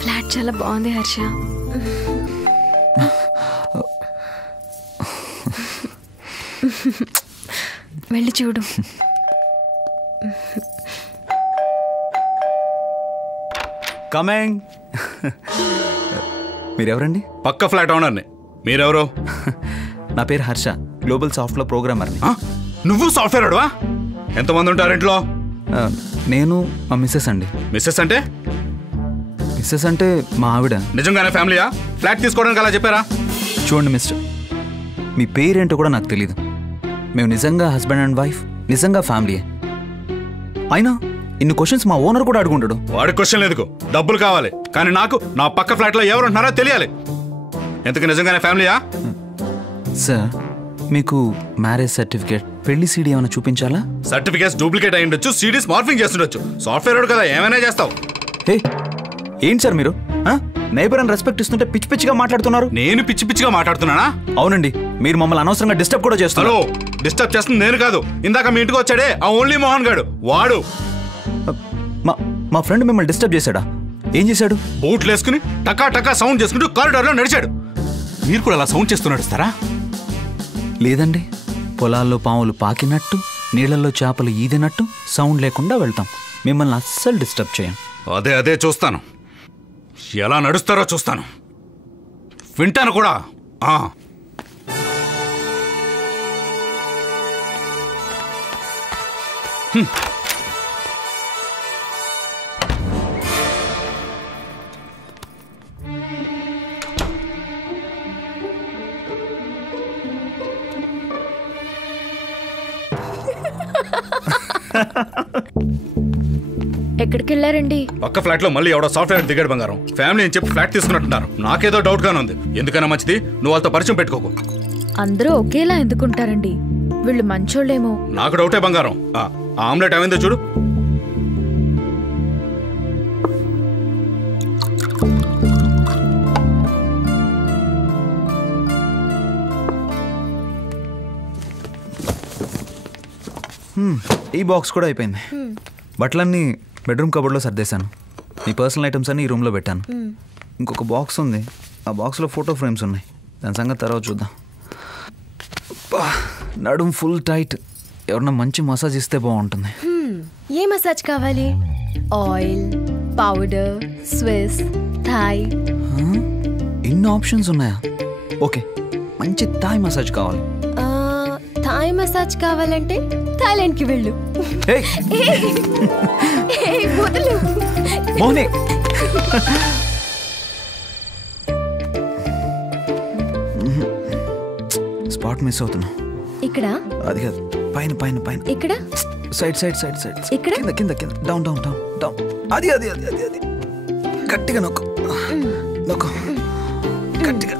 Flat చాలా బాగుంది హర్ష. వెళ్ళి చూడు. కమింగ్. మీరెవరండి? పక్క ఫ్లాట్ ఓనర్ని. మీరెవరు? నా పేరు హర్ష, గ్లోబల్ సాఫ్ట్వేర్ ప్రోగ్రామర్ని. నువ్వు సాఫ్ట్వేర్ అడువా? ఎంతమంది ఉంటారు ఇంట్లో? నేను మా మిస్సెస్ అండి. మిస్సెస్ అంటే? మిస్సెస్ అంటే మా ఆవిడ. నిజంగానే ఫ్యామిలీయా? ఫ్లాట్ తీసుకోవడానికి అలా చెప్పారా? చూడండి మిస్టర్, మీ పేరేంటో కూడా నాకు తెలీదు. మేము నిజంగా హస్బెండ్ అండ్ వైఫ్, నిజంగా ఫ్యామిలీయే. అయినా ఇన్ని క్వశ్చన్స్ మా ఓనర్ కూడా అడుగుంటాడు. వాడి క్వశ్చన్ ఎందుకు? డబ్బులు కావాలి. కానీ నాకు నా పక్క ఫ్లాట్లో ఎవరు ఉంటున్నారో తెలియాలి. ఎందుకు నిజంగానే ఫ్యామిలీయా? సార్, మీకు మ్యారేజ్ సర్టిఫికేట్, పెళ్లి సీడీ ఏమైనా చూపించాలా? సర్టిఫికేట్స్ డూప్లికేట్ అయి ఉండొచ్చు, సీడీస్ మార్ఫింగ్ చేస్తుండొచ్చు. సాఫ్ట్వేర్ కదా, ఏమైనా చేస్తావు. హే, ఏంటి సార్ మీరు నైబర్ అని రెస్పెక్ట్ ఇస్తుంటే పిచ్చి పిచ్చిగా మాట్లాడుతున్నారు? నేను పిచ్చి పిచ్చిగా మాట్లాడుతున్నానా? అవునండి, మీరు మమ్మల్ని అనవసరంగా డిస్టర్బ్ కూడా చేస్తున్నారు. డిస్టర్బ్ చేస్తుంది నేను కాదు. ఇందాక మీ ఇంటికి వచ్చాడే ఆ ఓన్లీ మోహన్ గాడు, వాడు. మా ఫ్రెండ్ మిమ్మల్ని డిస్టర్బ్ చేశాడా? ఏం చేశాడు? బూట్లు వేసుకుని టకా టకా సౌండ్ చేసుకుంటూ కారిడార్లో నడిచాడు. మీరు కూడా అలా సౌండ్ చేస్తూ నడుస్తారా? లేదండి, పొలాల్లో పాములు పాకినట్టు, నీళ్లలో చేపలు ఈదినట్టు సౌండ్ లేకుండా వెళ్తాం. మిమ్మల్ని అస్సలు డిస్టర్బ్ చేయం. అదే చూస్తాను, ఎలా నడుస్తారో చూస్తాను, వింటాను కూడా. ఎక్కడికి వెళ్ళారండి? పక్క ఫ్లాట్ లో మళ్ళీ ఎవడో సాఫ్ట్వేర్ దిగాడు బంగారం. ఫ్యామిలీ అని చెప్పి ఫ్లాట్ తీసుకున్నట్టున్నారు. నాకేదో డౌట్ గానే ఉంది. ఎందుకైనా మంచిది నువ్వు వాళ్ళతో పరిచయం పెట్టుకోకు. అందరూ ఒకేలా ఎందుకుంటారండి? వీళ్ళు మంచోళ్ళేమో. నాకు డౌటే బంగారం. ఆమ్లెట్ ఏమైందో చూడు. ఈ బాక్స్ కూడా అయిపోయింది. బట్టలన్నీ బెడ్రూమ్ కబోర్డ్లో సర్దేశాను. మీ పర్సనల్ ఐటమ్స్ అన్ని ఈ రూమ్లో పెట్టాను. ఇంకొక బాక్స్ ఉంది, ఆ బాక్స్లో ఫోటో ఫ్రేమ్స్ ఉన్నాయి. దాని సంగతి తర్వాత చూద్దాం. నడుం ఫుల్ టైట్. ఎవరన్నా మంచి మసాజ్ ఇస్తే బాగుంటుంది. ఏ మసాజ్ కావాలి? Oil, powder, Swiss, Thai. ఇన్ని ఆప్షన్స్ ఉన్నాయా? ఓకే, మంచి థాయ్ మసాజ్ కావాలి. థాయ్ మసాజ్ కావాలంటే థాయిలాండ్కి వెళ్ళు. మోని, స్పాట్ మిస్ అవుతున్నా. ఇక్కడ అది కాదు, పైన పైన పైన. ఇక్కడ సైడ్ సైడ్ సైడ్ సైడ్. ఇక్కడ కింద కింద కింద. Down down down down. అది అది అది అది అది గట్టిగా నొక్కు నొక్కు గట్టిగా.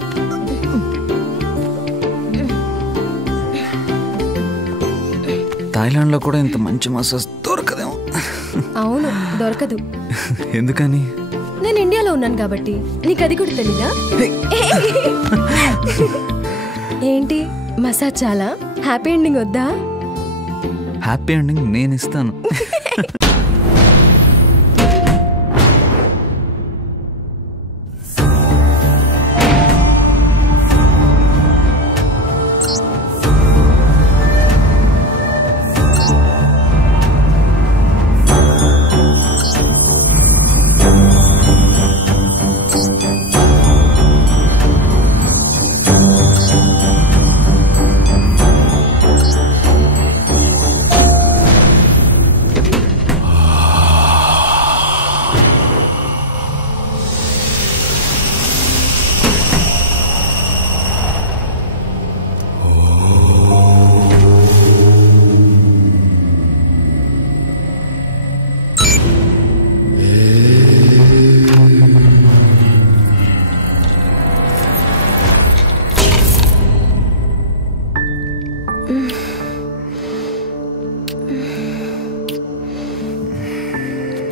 థాయిలాండ్లో కూడా ఇంత మంచి మసాజ్ దొరకదేమో. అవును, దొరకదు. ఎందుకని? నేను ఇండియాలో ఉన్నాను కాబట్టి. నీకు అది కూడా తెలీదా? ఏంటి మసాజ్ చాలా హ్యాపీ ఎండింగ్ వద్దా? హ్యాపీ ఎండింగ్ నేను ఇస్తాను.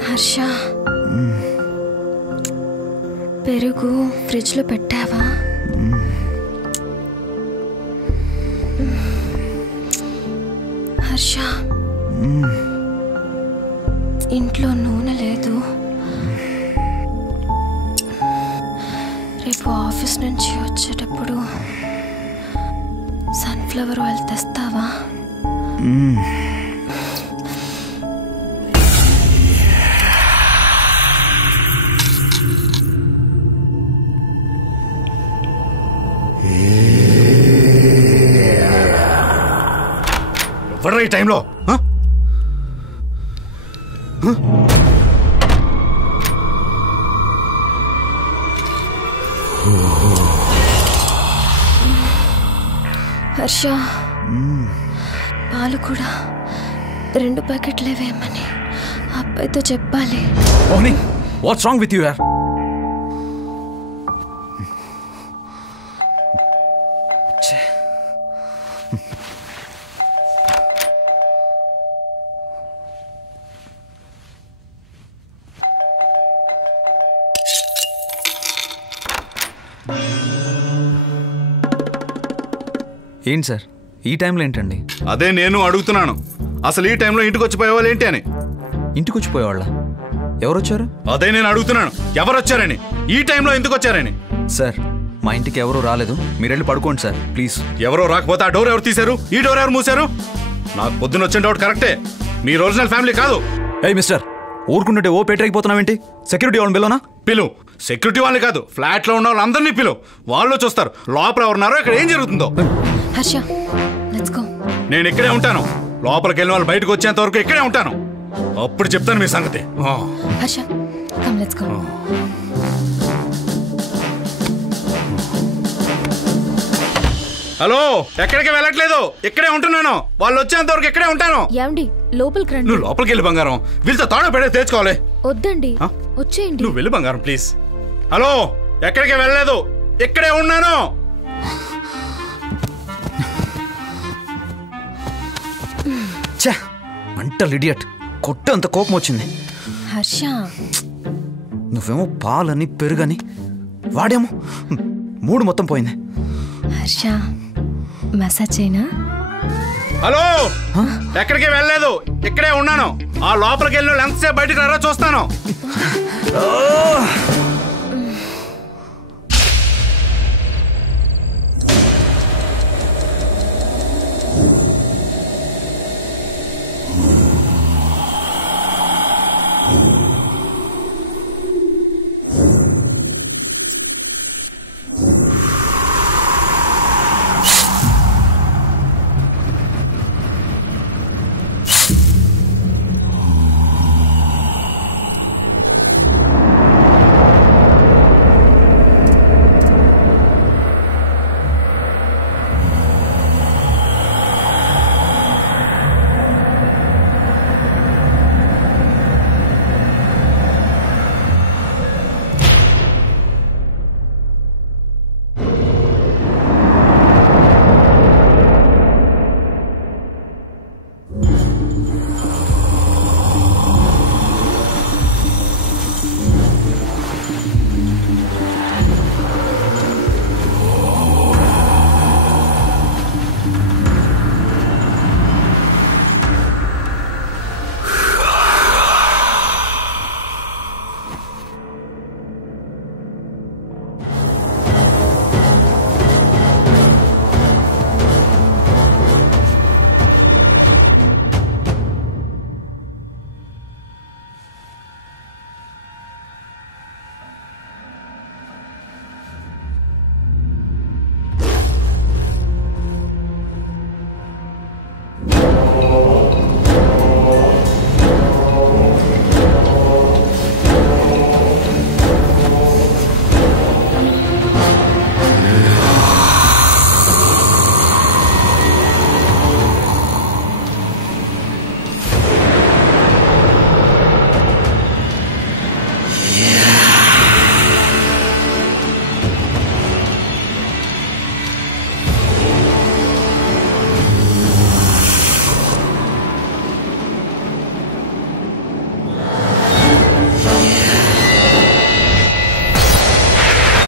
హర్ష, పెరుగు ఫ్రిడ్జ్ లో పెట్టావా? హర్ష, ఇంట్లో నూనె లేదు. రేపు ఆఫీస్ నుంచి వచ్చేటప్పుడు సన్ఫ్లవర్ ఆయిల్ తెస్తావా? ఎవరు ఈ టైంలో? హర్ష, పాలు కూడా 2 ప్యాకెట్లే వేయమని అబ్బాయితో చెప్పాలి. Mohini, what's wrong with you యార్? ఏంటి సార్ ఈ టైంలో ఏంటండి? అదే నేను అడుగుతున్నాను. అసలు ఈ టైంలో ఇంటికి వచ్చిపోయేవాళ్ళు ఏంటి అని. ఇంటికి వచ్చిపోయేవాళ్ళ? ఎవరు వచ్చారు? అదే నేను అడుగుతున్నాను, ఎవరు వచ్చారని, ఈ టైంలో ఎందుకు వచ్చారని. సార్ మా ఇంటికి ఎవరు రాలేదు, మీరు వెళ్ళి పడుకోండి సార్ ప్లీజ్. ఎవరో రాకపోతే ఆ డోర్ ఎవరు తీశారు, ఈ డోర్ ఎవరు మూసారు? నాకు పొద్దున్న వచ్చిన డౌట్ కరెక్టే, మీ ఒరిజినల్ ఫ్యామిలీ కాదు. ఏయ్ మిస్టర్, ఊరుకుంటుంటే ఓ పేటరైపోతున్నావేంటి? సెక్యూరిటీ వాళ్ళని పిలవనా? పిలు. సెక్యూరిటీ వాళ్ళని కాదు, ఫ్లాట్ లో ఉన్న వాళ్ళందరినీ పిలు. వాళ్ళు చూస్తారు లోపల ఎవరున్నారో, ఇక్కడ ఏం జరుగుతుందో. Harsha, let's go. నేను ఇక్కడే ఉంటాను. లోపలికి వెళ్ళిన వాళ్ళు బయటకు వచ్చేంత వరకు ఇక్కడే ఉంటాను. అప్పుడు చెప్తాను మీ సంగతి. Harsha, come let's go. Hello, ఎక్కడికి వెళ్ళట్లేదు, ఇక్కడే ఉంటున్నాను. వాళ్ళు వచ్చేంత వరకు ఇక్కడే ఉంటాను. ఏమండి, లోపలికి రండి. నువ్వు లోపలికి వెళ్ళి బంగారం, వీళ్ళతో తాడో పెడే తెచ్చుకోవాలి. వద్దండి, వచ్చేయండి. నువ్వు వెళ్ళి బంగారం ప్లీజ్. హలో, ఎక్కడికి వెళ్ళలేదు, ఇక్కడే ఉన్నాను. మెంటల్ ఇడియట్, కొట్టు అంత కోపం వచ్చింది. హర్ష, నువ్వేమో పాలని పెరుగని, వాడేమో మూడు మొత్తం పోయింది. హర్ష, మసాజ్ చేయనా? హలో, ఎక్కడికి వెళ్ళలేదు, ఇక్కడే ఉన్నాను. ఆ లోపలికి వెళ్ళిన ఎంతసేపు బయటకు రారా చూస్తాను.